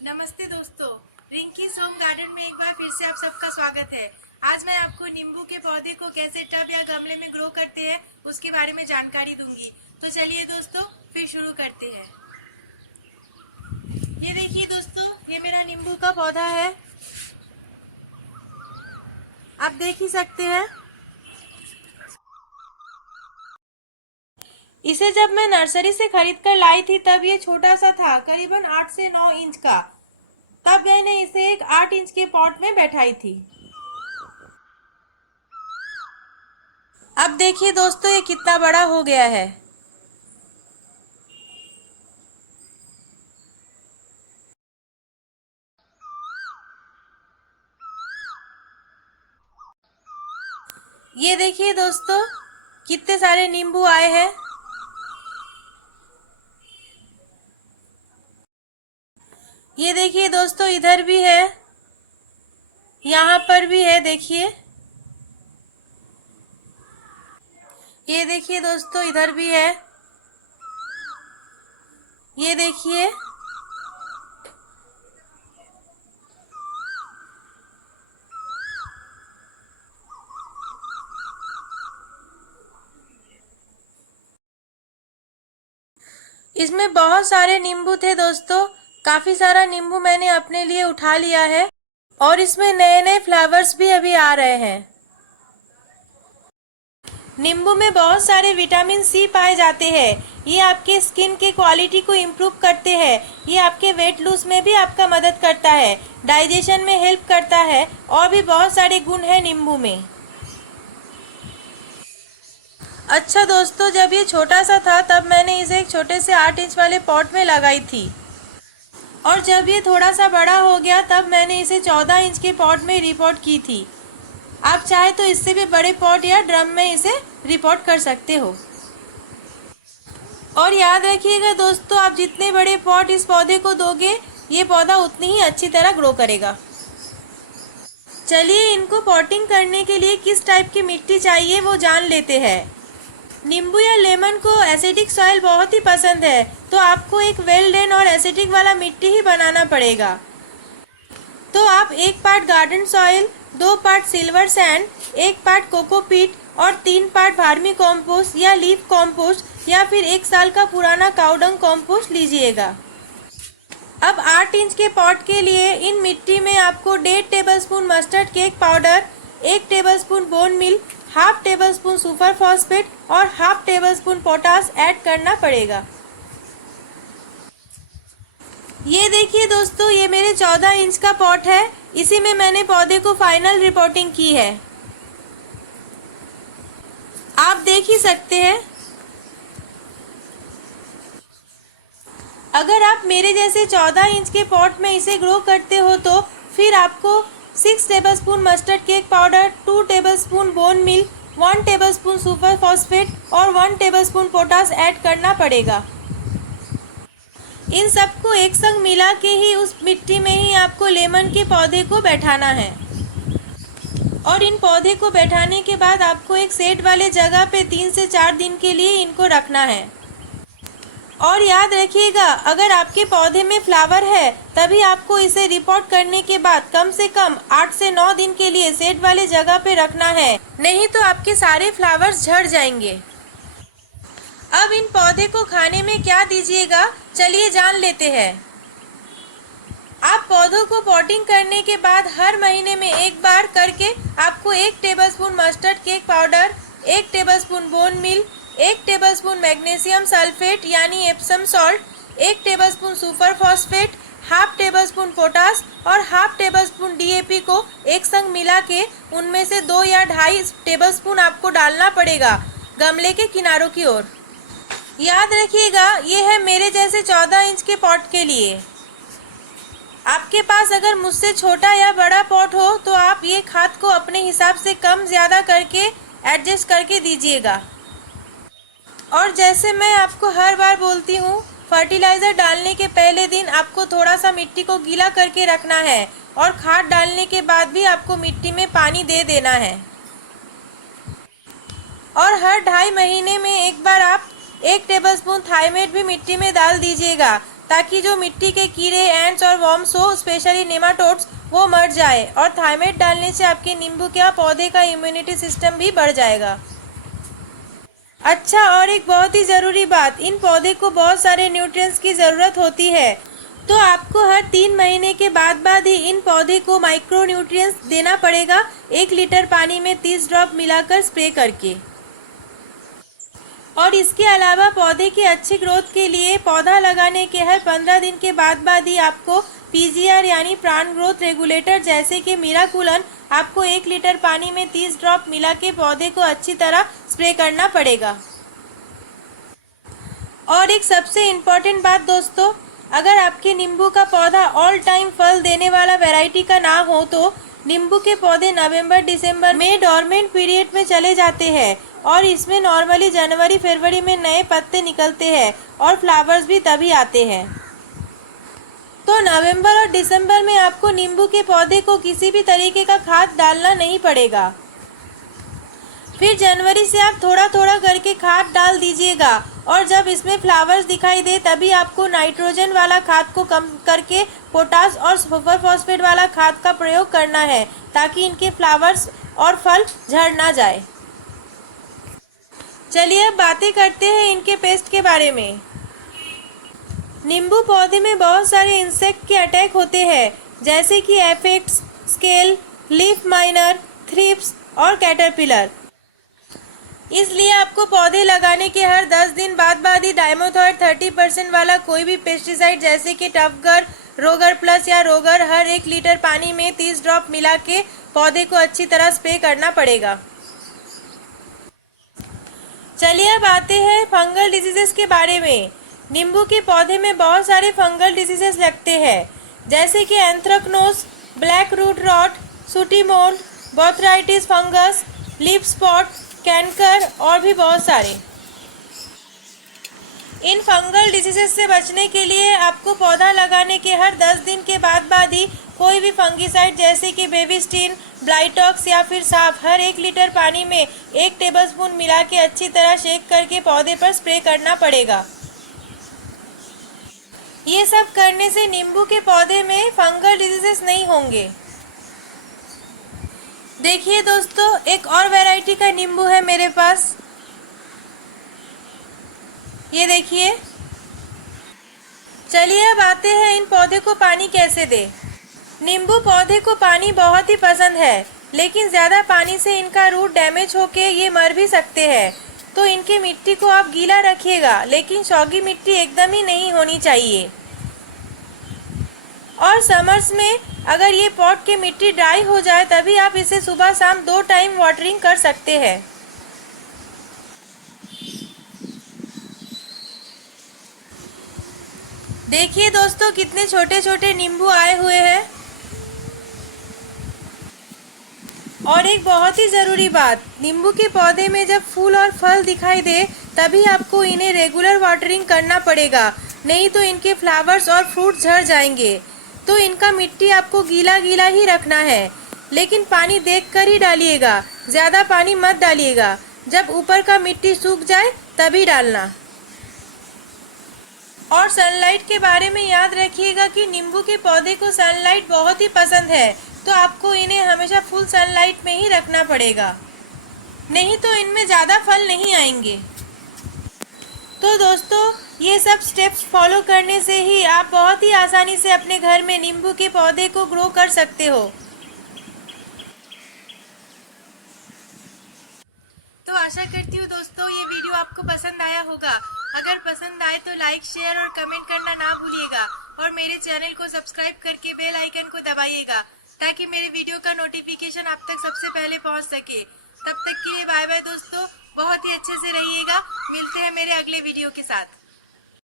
नमस्ते दोस्तों, Rinky's home garden में एक बार फिर से आप सबका स्वागत है। आज मैं आपको नींबू के पौधे को कैसे टब या गमले में ग्रो करते हैं उसके बारे में जानकारी दूंगी। तो चलिए दोस्तों, फिर शुरू करते हैं। ये देखिए दोस्तों, ये मेरा नींबू का पौधा है, आप देख ही सकते हैं। इसे जब मैं नर्सरी से खरीद कर लाई थी तब ये छोटा सा था, करीबन 8 से 9 इंच का। तब मैंने इसे एक 8 इंच के पॉट में बैठाई थी। अब देखिए दोस्तों, ये कितना बड़ा हो गया है। ये देखिए दोस्तों, कितने सारे नींबू आए हैं। ये देखिए दोस्तों, इधर भी है, यहाँ पर भी है, देखिए। ये देखिए दोस्तों, इधर भी है, ये देखिए। इसमें बहुत सारे नींबू थे दोस्तों, काफी सारा नींबू मैंने अपने लिए उठा लिया है और इसमें नए नए फ्लावर्स भी अभी आ रहे हैं। नींबू में बहुत सारे विटामिन सी पाए जाते हैं। ये आपके स्किन के क्वालिटी को इम्प्रूव करते हैं। ये आपके वेट लूज में भी आपका मदद करता है, डाइजेशन में हेल्प करता है और भी बहुत सारे गुण हैं नींबू में। अच्छा दोस्तों, जब ये छोटा सा था तब मैंने इसे एक छोटे से 8 इंच वाले पॉट में लगाई थी और जब ये थोड़ा सा बड़ा हो गया तब मैंने इसे 14 इंच के पॉट में रिपोर्ट की थी। आप चाहे तो इससे भी बड़े पॉट या ड्रम में इसे रिपोर्ट कर सकते हो। और याद रखिएगा दोस्तों, आप जितने बड़े पॉट इस पौधे को दोगे ये पौधा उतनी ही अच्छी तरह ग्रो करेगा। चलिए, इनको पॉटिंग करने के लिए किस टाइप की मिट्टी चाहिए वो जान लेते हैं। नींबू या लेमन को एसिडिक सॉइल बहुत ही पसंद है, तो आपको एक वेल ड्रेन और एसिडिक वाला मिट्टी ही बनाना पड़ेगा। तो आप 1 part garden soil, 2 part silver sand, 1 part cocopeat और 3 पार्ट भार्मी कॉम्पोस्ट या लीफ कॉम्पोस्ट या फिर 1 साल का पुराना काउडंग कॉम्पोस्ट लीजिएगा। अब 8 इंच के पॉट के लिए इन मिट्टी में आपको 1.5 tablespoon mustard cake powder, 1 tablespoon bone मिल, हाफ टेबलस्पून सुपर फॉस्फेट और हाफ टेबलस्पून पोटास ऐड करना पड़ेगा। ये देखिए दोस्तों, ये मेरे 14 इंच का पॉट है, इसी में मैंने पौधे को फाइनल रिपोर्टिंग की है, आप देख ही सकते हैं। अगर आप मेरे जैसे 14 इंच के पॉट में इसे ग्रो करते हो तो फिर आपको 6 tablespoon mustard cake powder, 2 tablespoon bone meal, 1 tablespoon super phosphate और 1 टेबलस्पून पोटास ऐड करना पड़ेगा। इन सबको एक संग मिला के ही उस मिट्टी में ही आपको लेमन के पौधे को बैठाना है और इन पौधे को बैठाने के बाद आपको एक सेट वाले जगह पे 3 से 4 दिन के लिए इनको रखना है। और याद रखिएगा, अगर आपके पौधे में फ्लावर है तभी आपको इसे रिपोर्ट करने के बाद कम से कम 8 से 9 दिन के लिए सेट वाले जगह पे रखना है, नहीं तो आपके सारे फ्लावर्स झड़ जाएंगे। अब इन पौधे को खाने में क्या दीजिएगा, चलिए जान लेते हैं। आप पौधों को पॉटिंग करने के बाद हर महीने में एक बार करके आपको 1 tablespoon mustard cake powder, 1 tablespoon bone meal, 1 tablespoon magnesium sulphate यानी Epsom salt, 1 tablespoon super phosphate, half tablespoon potash और हाफ टेबलस्पून डीएपी को एक संग मिला के उनमें से 2 या 2.5 टेबलस्पून आपको डालना पड़ेगा गमले के किनारों की ओर। याद रखिएगा, ये है मेरे जैसे 14 इंच के पॉट के लिए। आपके पास अगर मुझसे छोटा या बड़ा पॉट हो तो आप ये खाद को अपने हिसाब से कम ज़्यादा करके एडजस्ट करके दीजिएगा। और जैसे मैं आपको हर बार बोलती हूँ, फर्टिलाइज़र डालने के पहले दिन आपको थोड़ा सा मिट्टी को गीला करके रखना है और खाद डालने के बाद भी आपको मिट्टी में पानी दे देना है। और हर 2.5 महीने में एक बार आप 1 टेबलस्पून थाइमेट भी मिट्टी में डाल दीजिएगा ताकि जो मिट्टी के कीड़े, एंट्स और वर्म्स हो, स्पेशली नेमाटोड्स, वो मर जाए। और थायमेट डालने से आपके नींबू के पौधे का इम्यूनिटी सिस्टम भी बढ़ जाएगा। अच्छा, और एक बहुत ही ज़रूरी बात, इन पौधे को बहुत सारे न्यूट्रिएंट्स की ज़रूरत होती है, तो आपको हर 3 महीने के बाद ही इन पौधे को माइक्रो न्यूट्रिएंट्स देना पड़ेगा, 1 लीटर पानी में 30 ड्रॉप मिलाकर स्प्रे करके। और इसके अलावा पौधे की अच्छी ग्रोथ के लिए पौधा लगाने के हर 15 दिन के बाद ही आपको पीजीआर यानी प्लांट ग्रोथ रेगुलेटर जैसे कि मिराकुलन आपको 1 लीटर पानी में 30 ड्रॉप मिला के पौधे को अच्छी तरह स्प्रे करना पड़ेगा। और एक सबसे इम्पॉर्टेंट बात दोस्तों, अगर आपके नींबू का पौधा ऑल टाइम फल देने वाला वैरायटी का ना हो तो नींबू के पौधे नवंबर दिसंबर में डोरमेंट पीरियड में चले जाते हैं और इसमें नॉर्मली जनवरी फरवरी में नए पत्ते निकलते हैं और फ्लावर्स भी तभी आते हैं। तो नवंबर और दिसंबर में आपको नींबू के पौधे को किसी भी तरीके का खाद डालना नहीं पड़ेगा। फिर जनवरी से आप थोड़ा थोड़ा करके खाद डाल दीजिएगा और जब इसमें फ्लावर्स दिखाई दे तभी आपको नाइट्रोजन वाला खाद को कम करके पोटास और सुपर फॉस्फेट वाला खाद का प्रयोग करना है ताकि इनके फ्लावर्स और फल झड़ ना जाए। चलिए अब बातें करते हैं इनके पेस्ट के बारे में। नींबू पौधे में बहुत सारे इंसेक्ट के अटैक होते हैं जैसे कि aphids, scale, leaf miner, thrips और कैटरपिलर। इसलिए आपको पौधे लगाने के हर 10 दिन बाद ही डाइमोथॉयड 30% वाला कोई भी पेस्टिसाइड जैसे कि टफगर, रोगर प्लस या रोगर हर 1 लीटर पानी में 30 ड्रॉप मिला के पौधे को अच्छी तरह स्प्रे करना पड़ेगा। चलिए अब आते हैं फंगल डिजीजेस के बारे में। नींबू के पौधे में बहुत सारे फंगल डिजीजेस लगते हैं जैसे कि anthracnose, black root rot, sooty mould, botrytis fungus, leaf spot, canker और भी बहुत सारे। इन फंगल डिजीजेस से बचने के लिए आपको पौधा लगाने के हर 10 दिन के बाद ही कोई भी फंगिसाइड जैसे कि बेबिस्टिन, ब्लाइटॉक्स या फिर साफ हर 1 लीटर पानी में 1 टेबलस्पून मिला के अच्छी तरह शेक करके पौधे पर स्प्रे करना पड़ेगा। ये सब करने से नींबू के पौधे में फंगल डिजीजेस नहीं होंगे। देखिए दोस्तों, एक और वैरायटी का नींबू है मेरे पास, ये देखिए। चलिए अब आते हैं इन पौधे को पानी कैसे दें। नींबू पौधे को पानी बहुत ही पसंद है लेकिन ज़्यादा पानी से इनका रूट डैमेज होके ये मर भी सकते हैं, तो इनके मिट्टी को आप गीला रखिएगा लेकिन सौगी मिट्टी एकदम ही नहीं होनी चाहिए। और समर्स में अगर ये पॉट की मिट्टी ड्राई हो जाए तभी आप इसे सुबह शाम 2 टाइम वाटरिंग कर सकते हैं। देखिए दोस्तों, कितने छोटे छोटे नींबू आए हुए हैं। और एक बहुत ही ज़रूरी बात, नींबू के पौधे में जब फूल और फल दिखाई दे तभी आपको इन्हें रेगुलर वाटरिंग करना पड़ेगा, नहीं तो इनके फ्लावर्स और फ्रूट झड़ जाएंगे। तो इनका मिट्टी आपको गीला गीला ही रखना है लेकिन पानी देखकर ही डालिएगा, ज़्यादा पानी मत डालिएगा। जब ऊपर का मिट्टी सूख जाए तभी डालना। और सनलाइट के बारे में याद रखिएगा कि नींबू के पौधे को सनलाइट बहुत ही पसंद है, तो आपको इन्हें हमेशा फुल सनलाइट में ही रखना पड़ेगा, नहीं तो इनमें ज़्यादा फल नहीं आएंगे। तो दोस्तों, ये सब स्टेप्स फॉलो करने से ही आप बहुत ही आसानी से अपने घर में नींबू के पौधे को ग्रो कर सकते हो। तो आशा करती हूँ दोस्तों ये वीडियो आपको पसंद आया होगा। अगर पसंद आए तो लाइक, शेयर और कमेंट करना ना भूलिएगा और मेरे चैनल को सब्सक्राइब करके बेल आइकन को दबाइएगा ताकि मेरे वीडियो का नोटिफिकेशन आप तक सबसे पहले पहुँच सके। तब तक के लिए बाय बाय दोस्तों, बहुत ही अच्छे से रहिएगा। मिलते हैं मेरे अगले वीडियो के साथ।